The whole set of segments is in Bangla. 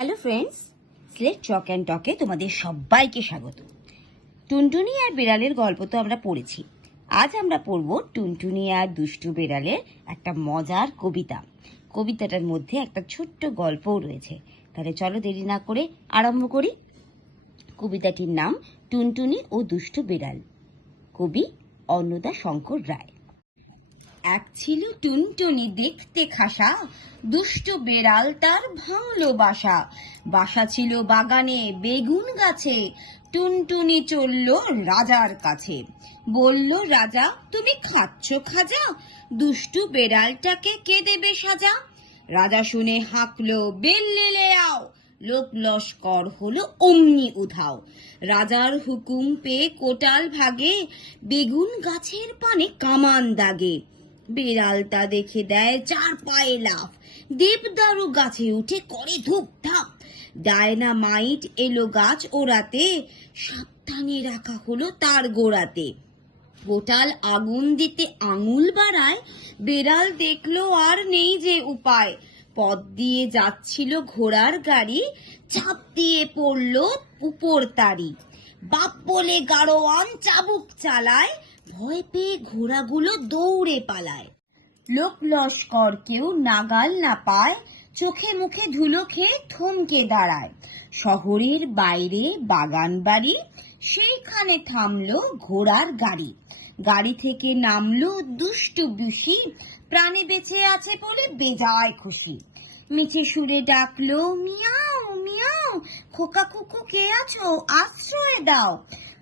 Hello friends, slate chalk and টকে তোমাদের সবাইকে স্বাগত। টুনটুনি আর বিড়ালের গল্প তো আমরা পড়েছি। আজ আমরা পড়ব টুনটুনি আর দুষ্টু বিড়ালের একটা মজার কবিতা। কবিতাটার মধ্যে একটা ছোট্ট গল্পও রয়েছে। তাহলে চলো দেরি না করে আরম্ভ করি। কবিতাটির নাম টুনটুনি ও দুষ্টু বিড়াল। কবি অন্নদা শঙ্কর রায়। এক ছিল টুনটুনি দেখতে খাসা, দুষ্ট বেড়াল তার ভাঙলো বাসা। বাসা ছিল বাগানে বেগুন গাছে, টুনটুনি চলল রাজার কাছে। বলল রাজা, তুমি খাচ্ছ খাজা, দুষ্টু বেড়ালটাকে কে দেবে সাজা? রাজা শুনে হাঁকলো, বেল্লেলে আও, লোক লস্কর হলো অমনি উধাও। রাজার হুকুম পেয়ে কোটাল ভাগে, বেগুন গাছের পানে কামান দাগে। বিড়ালটা দেখে দেয় চার পায়ে লাফ, দেবদারু গাছে উঠে করে ধূপ ধাপ। ডায়নামাইট এলো গাছ ওড়াতে, সাবধানে রাখা হলো তার গোড়াতে। কোটাল আগুন দিতে আঙুল বাড়ায়, বিড়াল দেখলো আর নেই যে উপায়। পথ দিয়ে যাচ্ছিল ঘোড়ার গাড়ি, চাপ দিয়ে পড়লো উপর তারি। বাপ বলে গাড়োয়ান চাবুক চালায়, ভয় পেয়ে ঘোড়াগুলো দৌড়ে পালায়। লোক লস্কর কেউ নাগাল না পায়, চোখে মুখে ধুলো খেয়ে থমকে দাঁড়ায়। শহরের বাইরে বাগান বাড়ি, সেইখানে থামলো ঘোড়ার গাড়ি। গাড়ি থেকে নামলো দুষ্টু বিশি, প্রাণে বেঁচে আছে বলে বেজায় খুশি। মিছে সুরে ডাকলো, মিয়াও মিয়াও, খোকা খুকু কে আছো, আশ্রয় দাও।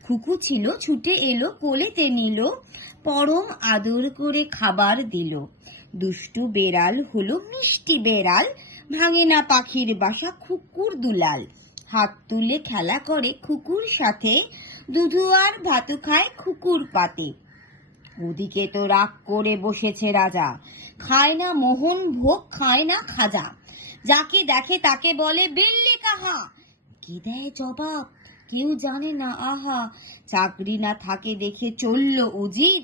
খুকু ছিল, ছুটে এলো, কোলেতে নিল, পরম আদর করে খাবার দিল। দুষ্টু বেড়াল হলো মিষ্টি বেড়াল, ভাঙে না পাখির বাসা খুকুর দুলাল। হাত তুলে খেলা করে খুকুর সাথে, দুধু আর ভাতু খায় খুকুর পাতে। ওদিকে তো রাগ করে বসেছে রাজা, খায় না মোহন ভোগ, খায় না খাজা। যাকে দেখে তাকে বলে বেল্লে কাহা, কে দেয় জবাব কেউ জানে না আহা। চাকরি না থাকে দেখে চলল উজির,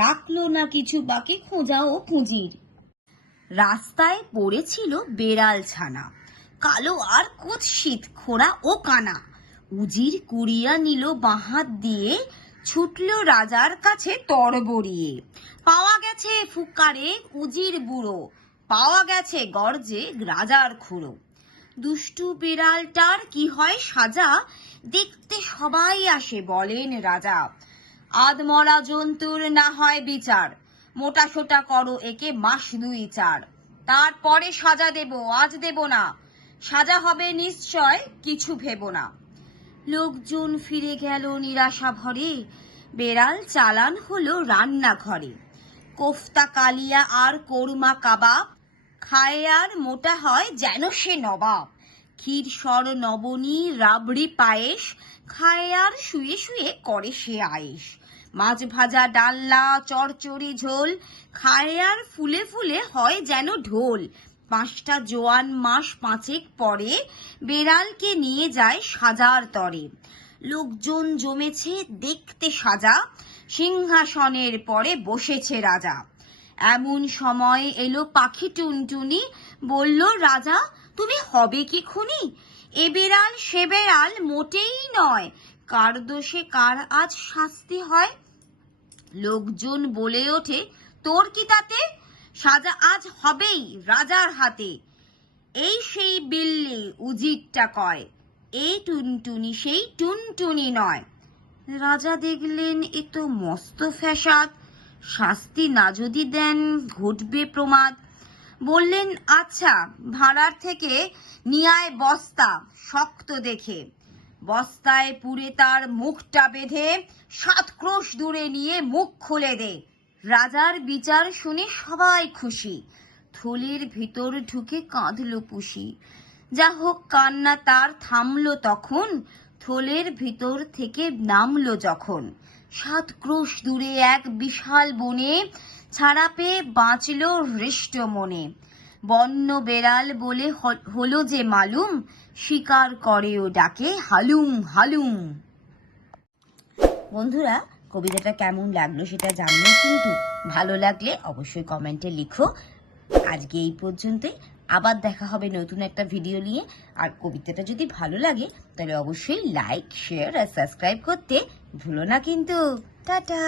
রাখলো না কিছু বাকি খোঁজা ও খুঁজির। রাস্তায় পড়েছিল বেড়াল ছানা, কালো আর কুৎসিত, খোড়া ও কানা। উজির কুড়িয়া নিল বাঁহাত দিয়ে, ছুটল রাজার কাছে তরবরিয়ে। পাওয়া গেছে ফুকারে উজির বুড়ো, পাওয়া গেছে গর্জে রাজার খুড়ো। দুষ্টু বিড়ালটার কি হয় সাজা, দেখতে সবাই আসে বলেন রাজা। আধমরা জন্তুর না হয় বিচার, মোটা সোটা করো একে মাস 2-4, তারপরে সাজা দেব, আজ দেব না, সাজা হবে নিশ্চয় কিছু ভেবো না। লোকজন ফিরে গেল নিরাশা ভরে, বেড়াল চালান হলো রান্নাঘরে। কোফতা কালিয়া আর কোরমা কাবাব, খায় আর মোটা হয় যেন সে নবাব। ক্ষীর সর নবনী রাবড়ি পায়েস, খায় আর শুয়ে শুয়ে করে সে আয়েস। মাছ ভাজা ডাল্লা চড়চড়ি ঝোল, খায় আর ফুলে ফুলে হয় যেন ঢোল। 5টা জোয়ান মাস 5 পরে, বেড়ালকে নিয়ে যায় সাজার তরে। লোকজন জমেছে দেখতে সাজা, সিংহাসনের পরে বসেছে রাজা। এমন সময় এলো পাখি টুনটুনি, বলল রাজা, তুমি হবে কি খুনি? এ বেড়াল সে বেড়াল মোটেই নয়, কার দোষে কার আজ শাস্তি হয়? লোকজন বলে ওঠে, তোর কি তাতে, সাজা আজ হবেই রাজার হাতে। এই সেই বিল্লি উজিরটা কয়, এই টুনটুনি সেই টুনটুনি নয়। রাজা দেখলেন এ তো মস্ত ফ্যাসাদ, শাস্তি না যদি দেন ঘটবে প্রমাদ। বললেন, আচ্ছা ভাঁড়ার থেকে নিয়ে আয় বস্তা শক্ত দেখে। বস্তায় পুরে তার মুখটা বেঁধে, 7 ক্রোশ দূরে নিয়ে মুখ খুলে দে। রাজার বিচার শুনে সবাই খুশি, থলির ভিতর ঢুকে কাঁদলো পুষি। যা হোক কান্না তার থামলো তখন, থলের ভিতর থেকে নামলো যখন। 7 ক্রোশ দূরে এক বিশাল বনে, ছাড়া পেয়ে বাঁচলো হৃষ্ট মনে। বন্য বেড়াল বলে হলো যে মালুম, শিকার করে ও ডাকে হালুম হালুম। বন্ধুরা, কবিতাটা কেমন লাগলো সেটা জানিও কিন্তু। ভালো লাগলে অবশ্যই কমেন্টে লিখো। আজকে এই পর্যন্তই, আবার দেখা হবে নতুন একটা ভিডিও নিয়ে। আর কবিতাটা যদি ভালো লাগে তাহলে অবশ্যই লাইক, শেয়ার আর সাবস্ক্রাইব করতে ভুলো না কিন্তু। টাটা।